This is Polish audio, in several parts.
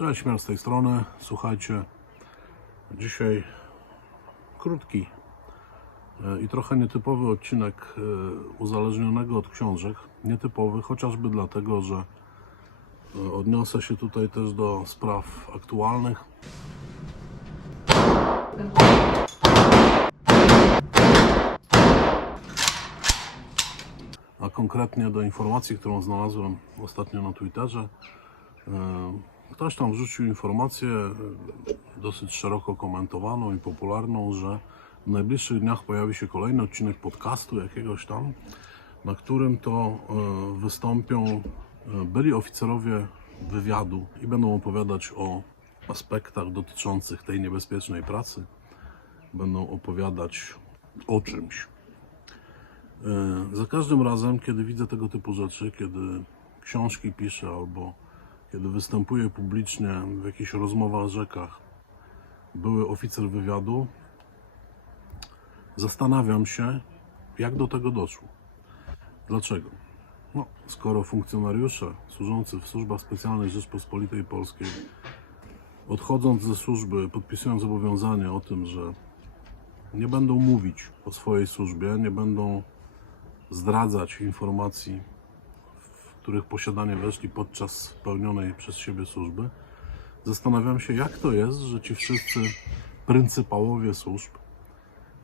Cześć, Miar z tej strony. Słuchajcie, dzisiaj krótki e, i trochę nietypowy odcinek e, uzależnionego od książek. Nietypowy chociażby dlatego, że e, odniosę się tutaj też do spraw aktualnych. A konkretnie do informacji, którą znalazłem ostatnio na Twitterze. Ktoś tam wrzucił informację e, dosyć szeroko komentowaną i popularną, że w najbliższych dniach pojawi się kolejny odcinek podcastu jakiegoś tam, na którym to e, wystąpią e, byli oficerowie wywiadu i będą opowiadać o aspektach dotyczących tej niebezpiecznej pracy. Będą opowiadać o czymś. Za każdym razem, kiedy widzę tego typu rzeczy, kiedy książki piszę albo kiedy występuję publicznie w jakichś rozmowach rzekach, były oficer wywiadu, zastanawiam się, jak do tego doszło. Dlaczego? No, skoro funkcjonariusze służący w służbach specjalnych Rzeczpospolitej Polskiej, odchodząc ze służby, podpisują zobowiązanie o tym, że nie będą mówić o swojej służbie, nie będą zdradzać informacji, w których posiadanie weszli podczas pełnionej przez siebie służby. Zastanawiam się, jak to jest, że ci wszyscy pryncypałowie służb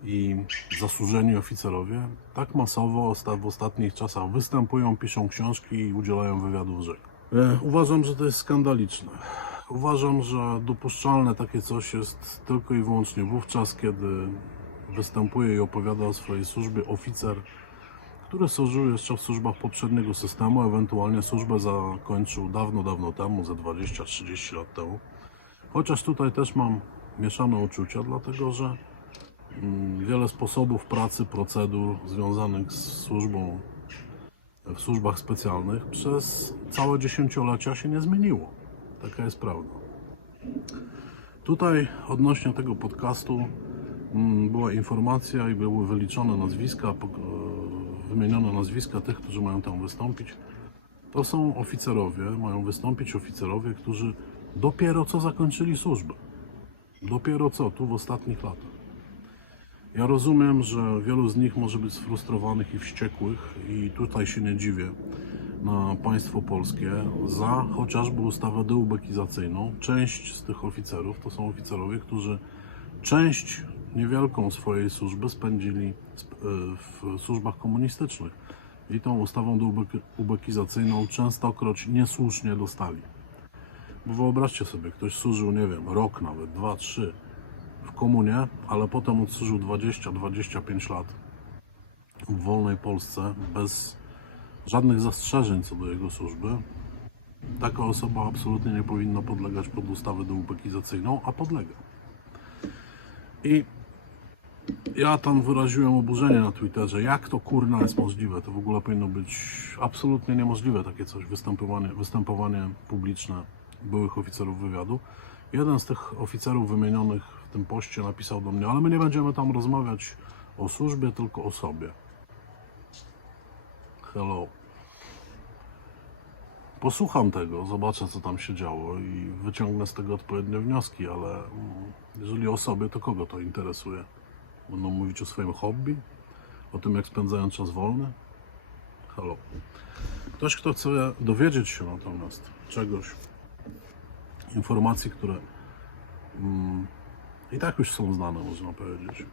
i zasłużeni oficerowie tak masowo w ostatnich czasach występują, piszą książki i udzielają wywiadów rzek. E, Uważam, że to jest skandaliczne. Uważam, że dopuszczalne takie coś jest tylko i wyłącznie wówczas, kiedy występuje i opowiada o swojej służbie oficer, który służył jeszcze w służbach poprzedniego systemu, ewentualnie służbę zakończył dawno, dawno temu, ze 20-30 lat temu. Chociaż tutaj też mam mieszane uczucia, dlatego że mm, wiele sposobów pracy, procedur związanych z służbą w służbach specjalnych przez całe dziesięciolecia się nie zmieniło. Taka jest prawda. Tutaj odnośnie tego podcastu mm, była informacja i były wyliczone nazwiska, wymienione nazwiska tych, którzy mają tam wystąpić. To są oficerowie, mają wystąpić oficerowie, którzy dopiero co zakończyli służbę. Dopiero co, tu w ostatnich latach. Ja rozumiem, że wielu z nich może być sfrustrowanych i wściekłych i tutaj się nie dziwię na państwo polskie za chociażby ustawę deubekizacyjną. Część z tych oficerów to są oficerowie, którzy część niewielką swojej służby spędzili sp- e, w służbach komunistycznych i tą ustawą deubekizacyjną częstokroć niesłusznie dostali. Bo wyobraźcie sobie, ktoś służył, nie wiem, rok nawet, dwa, trzy w komunie, ale potem odsłużył 20-25 lat w wolnej Polsce bez żadnych zastrzeżeń co do jego służby. Taka osoba absolutnie nie powinna podlegać pod ustawę deubekizacyjną, a podlega. I ja tam wyraziłem oburzenie na Twitterze, jak to kurna jest możliwe. To w ogóle powinno być absolutnie niemożliwe takie coś, występowanie, występowanie publiczne byłych oficerów wywiadu. Jeden z tych oficerów wymienionych w tym poście napisał do mnie, ale my nie będziemy tam rozmawiać o służbie, tylko o sobie. Hello. Posłucham tego, zobaczę co tam się działo i wyciągnę z tego odpowiednie wnioski, ale mm, jeżeli o sobie, to kogo to interesuje? Będą mówić o swoim hobby? O tym, jak spędzają czas wolny? Halo. Ktoś, kto chce dowiedzieć się natomiast czegoś, informacji, które mm, i tak już są znane, można powiedzieć.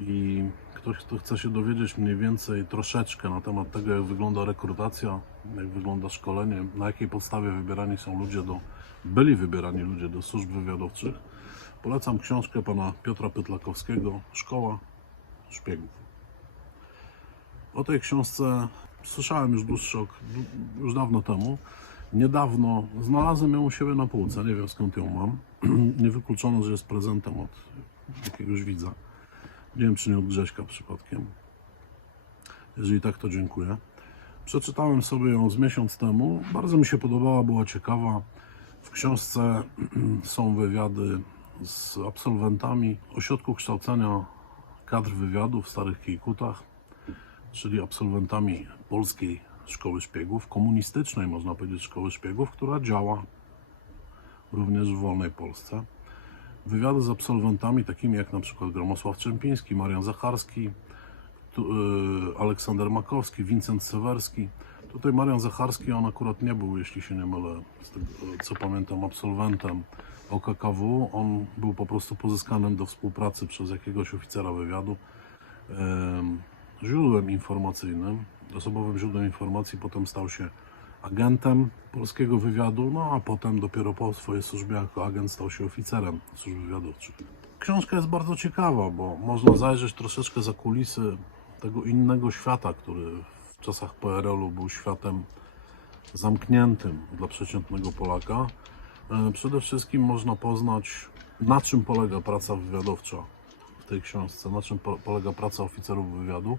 I ktoś, kto chce się dowiedzieć mniej więcej troszeczkę na temat tego, jak wygląda rekrutacja, jak wygląda szkolenie, na jakiej podstawie wybierani są ludzie do, byli wybierani ludzie do służb wywiadowczych, polecam książkę pana Piotra Pytlakowskiego Szkoła Szpiegów. O tej książce słyszałem już dłuższy już dawno temu. Niedawno znalazłem ją u siebie na półce, nie wiem skąd ją mam. Niewykluczone, że jest prezentem od jakiegoś widza. Nie wiem, czy nie od Grześka przypadkiem. Jeżeli tak, to dziękuję. Przeczytałem sobie ją z miesiąc temu. Bardzo mi się podobała, była ciekawa. W książce są wywiady z absolwentami Ośrodku Kształcenia Kadr Wywiadu w Starych Kijkutach, czyli absolwentami Polskiej Szkoły Szpiegów, komunistycznej, można powiedzieć, Szkoły Szpiegów, która działa również w wolnej Polsce. Wywiady z absolwentami takimi jak na przykład Gromosław Czempiński, Marian Zacharski, y, Aleksander Makowski, Wincent Sewerski. Tutaj Marian Zacharski, on akurat nie był, jeśli się nie mylę, z tego co pamiętam, absolwentem OKKW. On był po prostu pozyskanym do współpracy przez jakiegoś oficera wywiadu. Em, Źródłem informacyjnym, osobowym źródłem informacji, potem stał się agentem polskiego wywiadu, no a potem dopiero po swojej służbie jako agent stał się oficerem służb wywiadowczych. Książka jest bardzo ciekawa, bo można zajrzeć troszeczkę za kulisy tego innego świata, który w czasach PRL-u był światem zamkniętym dla przeciętnego Polaka. E, Przede wszystkim można poznać, na czym polega praca wywiadowcza w tej książce, na czym po, polega praca oficerów wywiadu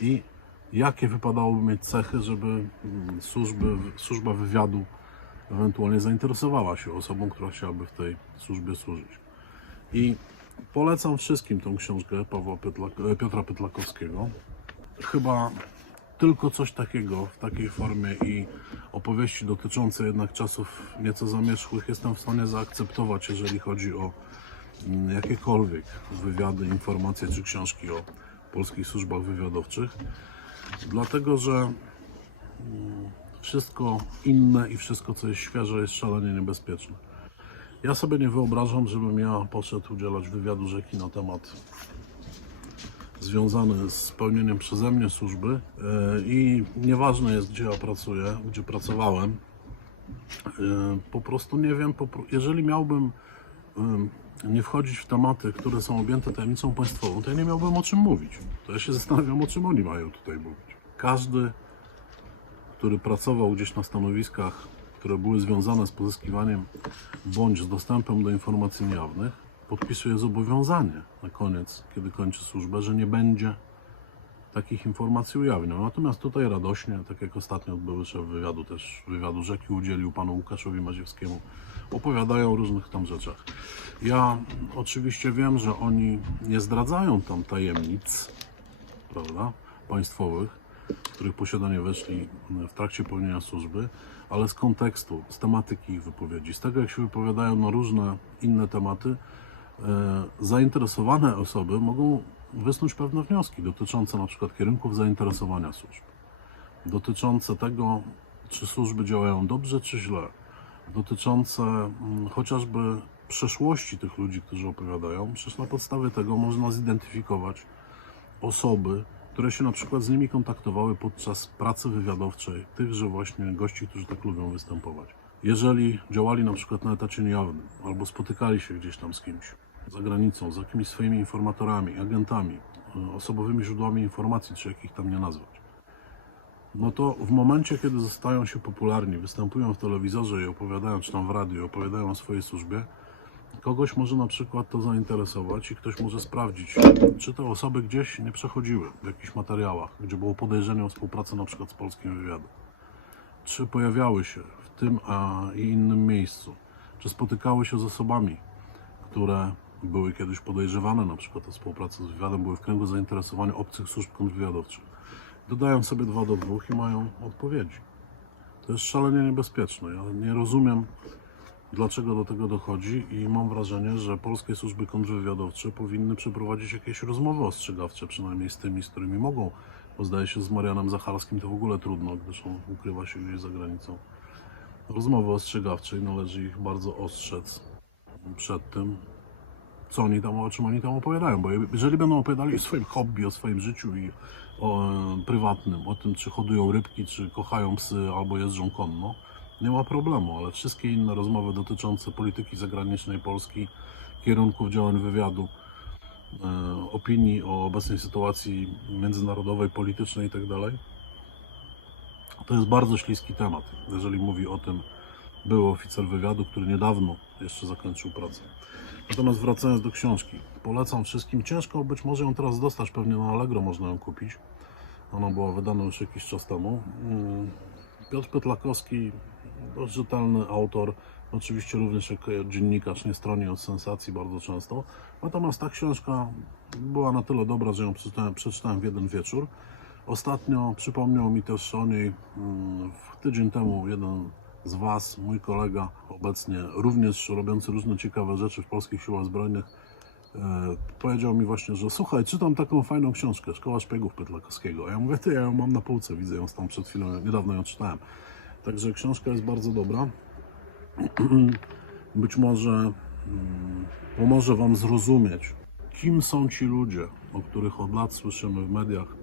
i jakie wypadałoby mieć cechy, żeby mm, służby, służba wywiadu ewentualnie zainteresowała się osobą, która chciałaby w tej służbie służyć. I polecam wszystkim tą książkę Pawła Pytlak, e, Piotra Pytlakowskiego. Chyba tylko coś takiego w takiej formie i opowieści dotyczące jednak czasów nieco zamierzchłych jestem w stanie zaakceptować, jeżeli chodzi o mm, jakiekolwiek wywiady, informacje czy książki o polskich służbach wywiadowczych. Dlatego, że mm, wszystko inne i wszystko, co jest świeże, jest szalenie niebezpieczne. Ja sobie nie wyobrażam, żebym ja poszedł udzielać wywiadu rzeki na temat związany z pełnieniem przeze mnie służby e, i nieważne jest, gdzie ja pracuję, gdzie pracowałem. E, Po prostu nie wiem, jeżeli miałbym em, nie wchodzić w tematy, które są objęte tajemnicą państwową, to ja nie miałbym o czym mówić. To ja się zastanawiam, o czym oni mają tutaj mówić. Każdy, który pracował gdzieś na stanowiskach, które były związane z pozyskiwaniem bądź z dostępem do informacji niejawnych, podpisuje zobowiązanie na koniec, kiedy kończy służbę, że nie będzie takich informacji ujawniał. Natomiast tutaj radośnie, tak jak ostatnio były szef wywiadu, też wywiadu rzeki udzielił panu Łukaszowi Maziewskiemu, opowiadają o różnych tam rzeczach. Ja oczywiście wiem, że oni nie zdradzają tam tajemnic, prawda, państwowych, których posiadanie weszli w trakcie pełnienia służby, ale z kontekstu, z tematyki ich wypowiedzi, z tego jak się wypowiadają na różne inne tematy, zainteresowane osoby mogą wysnuć pewne wnioski dotyczące na przykład kierunków zainteresowania służb, dotyczące tego, czy służby działają dobrze, czy źle, dotyczące mm, chociażby przeszłości tych ludzi, którzy opowiadają. Przecież na podstawie tego można zidentyfikować osoby, które się na przykład z nimi kontaktowały podczas pracy wywiadowczej, tychże właśnie gości, którzy tak lubią występować. Jeżeli działali na przykład na etacie niejawnym, albo spotykali się gdzieś tam z kimś za granicą, z jakimiś swoimi informatorami, agentami, e, osobowymi źródłami informacji, czy jakich tam nie nazwać, no to w momencie, kiedy zostają się popularni, występują w telewizorze i opowiadają, czy tam w radiu, opowiadają o swojej służbie, kogoś może na przykład to zainteresować i ktoś może sprawdzić, czy te osoby gdzieś nie przechodziły w jakichś materiałach, gdzie było podejrzenie o współpracę na przykład z polskim wywiadem. Czy pojawiały się tym a i innym miejscu, czy spotykały się z osobami, które były kiedyś podejrzewane na przykład o współpracę z wywiadem, były w kręgu zainteresowania obcych służb kontrwywiadowczych. Dodają sobie dwa do dwóch i mają odpowiedzi. To jest szalenie niebezpieczne. Ja nie rozumiem, dlaczego do tego dochodzi i mam wrażenie, że polskie służby kontrwywiadowcze powinny przeprowadzić jakieś rozmowy ostrzegawcze, przynajmniej z tymi, z którymi mogą, bo zdaje się z Marianem Zacharskim to w ogóle trudno, gdyż on ukrywa się gdzieś za granicą. Rozmowy ostrzegawcze i należy ich bardzo ostrzec przed tym, co oni tam, o czym oni tam opowiadają, bo jeżeli będą opowiadali o swoim hobby, o swoim życiu i o e, prywatnym, o tym, czy hodują rybki, czy kochają psy, albo jeżdżą konno, nie ma problemu, ale wszystkie inne rozmowy dotyczące polityki zagranicznej Polski, kierunków działań wywiadu, e, opinii o obecnej sytuacji międzynarodowej, politycznej itd., to jest bardzo śliski temat, jeżeli mówi o tym były oficer wywiadu, który niedawno jeszcze zakończył pracę. Natomiast wracając do książki, polecam wszystkim. Ciężko być może ją teraz dostać, pewnie na Allegro można ją kupić. Ona była wydana już jakiś czas temu. Mm, Piotr Pytlakowski, dość rzetelny autor, oczywiście również jako dziennikarz, nie stroni od sensacji bardzo często. Natomiast ta książka była na tyle dobra, że ją przeczytałem, przeczytałem w jeden wieczór. Ostatnio przypomniał mi też niej mm, tydzień temu jeden z Was, mój kolega, obecnie również robiący różne ciekawe rzeczy w polskich siłach zbrojnych, e, powiedział mi właśnie, że słuchaj, czytam taką fajną książkę, Szkoła Szpiegów Pytlakowskiego. A ja mówię, ty, ja ją mam na półce, widzę ją tam przed chwilą, niedawno ją czytałem. Także książka jest bardzo dobra. Być może mm, pomoże Wam zrozumieć, kim są ci ludzie, o których od lat słyszymy w mediach,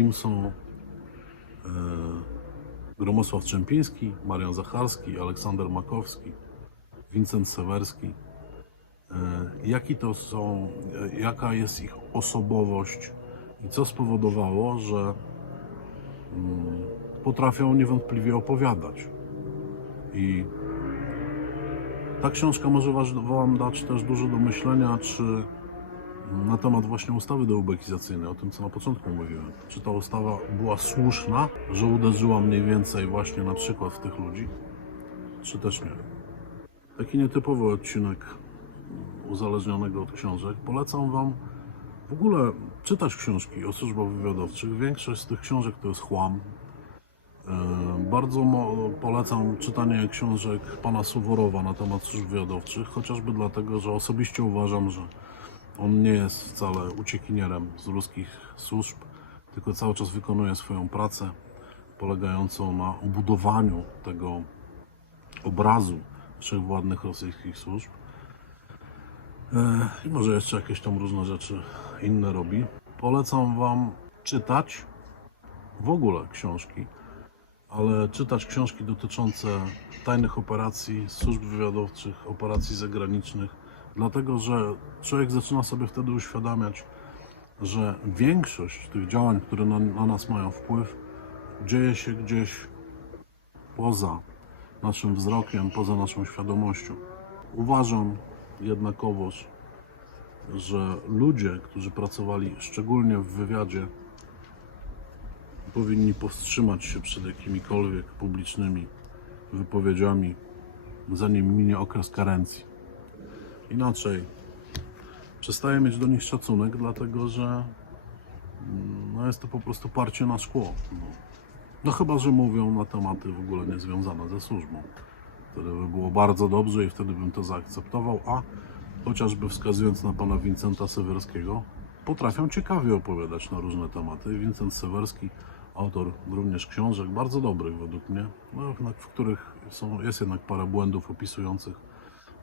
kim są e, Gromosław Czempiński, Marian Zacharski, Aleksander Makowski, Wincent Sewerski. E, Jaki to są, e, jaka jest ich osobowość i co spowodowało, że mm, potrafią niewątpliwie opowiadać. I ta książka może Wam dać też dużo do myślenia, czy na temat właśnie ustawy deubekizacyjnej, o tym co na początku mówiłem. Czy ta ustawa była słuszna, że uderzyła mniej więcej właśnie na przykład w tych ludzi, czy też nie. Taki nietypowy odcinek uzależnionego od książek. Polecam Wam w ogóle czytać książki o służbach wywiadowczych. Większość z tych książek to jest chłam. E, Bardzo polecam czytanie książek pana Suworowa na temat służb wywiadowczych, chociażby dlatego, że osobiście uważam, że on nie jest wcale uciekinierem z ruskich służb, tylko cały czas wykonuje swoją pracę polegającą na budowaniu tego obrazu wszechwładnych rosyjskich służb. E, I może jeszcze jakieś tam różne rzeczy inne robi. Polecam Wam czytać w ogóle książki, ale czytać książki dotyczące tajnych operacji, służb wywiadowczych, operacji zagranicznych, dlatego że człowiek zaczyna sobie wtedy uświadamiać, że większość tych działań, które na, na nas mają wpływ, dzieje się gdzieś poza naszym wzrokiem, poza naszą świadomością. Uważam jednakowoż, że ludzie, którzy pracowali szczególnie w wywiadzie, powinni powstrzymać się przed jakimikolwiek publicznymi wypowiedziami, zanim minie okres karencji. Inaczej przestaję mieć do nich szacunek, dlatego że mm, no jest to po prostu parcie na szkło. No. no chyba, że mówią na tematy w ogóle niezwiązane ze służbą. Wtedy by było bardzo dobrze i wtedy bym to zaakceptował, a chociażby wskazując na pana Wincenta Sewerskiego, potrafią ciekawie opowiadać na różne tematy. Wincent Sewerski, autor również książek, bardzo dobrych według mnie, no, w których są, jest jednak parę błędów opisujących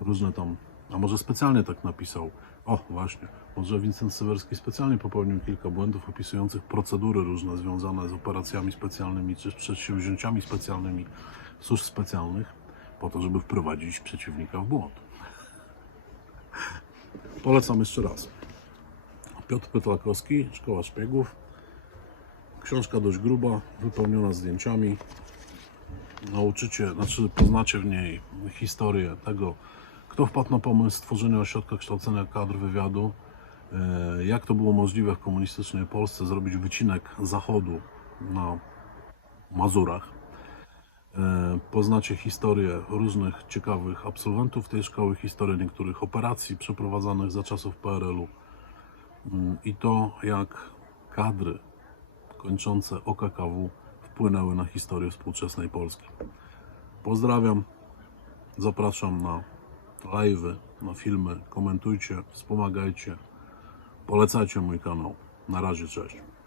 różne tam, a może specjalnie tak napisał. O, właśnie, może Wincent Sewerski specjalnie popełnił kilka błędów opisujących procedury różne związane z operacjami specjalnymi czy z przedsięwzięciami specjalnymi służb specjalnych, po to, żeby wprowadzić przeciwnika w błąd. Polecam jeszcze raz. Piotr Pytlakowski, Szkoła Szpiegów. Książka dość gruba, wypełniona zdjęciami. Nauczycie, znaczy poznacie w niej historię tego, kto wpadł na pomysł stworzenia ośrodka kształcenia kadr wywiadu, e, jak to było możliwe w komunistycznej Polsce zrobić wycinek zachodu na Mazurach. E, Poznacie historię różnych ciekawych absolwentów tej szkoły, historię niektórych operacji przeprowadzanych za czasów PRL-u Mm, i to, jak kadry kończące OKKW wpłynęły na historię współczesnej Polski. Pozdrawiam, zapraszam na live'y, na filmy, komentujcie, wspomagajcie, polecajcie mój kanał. Na razie, cześć.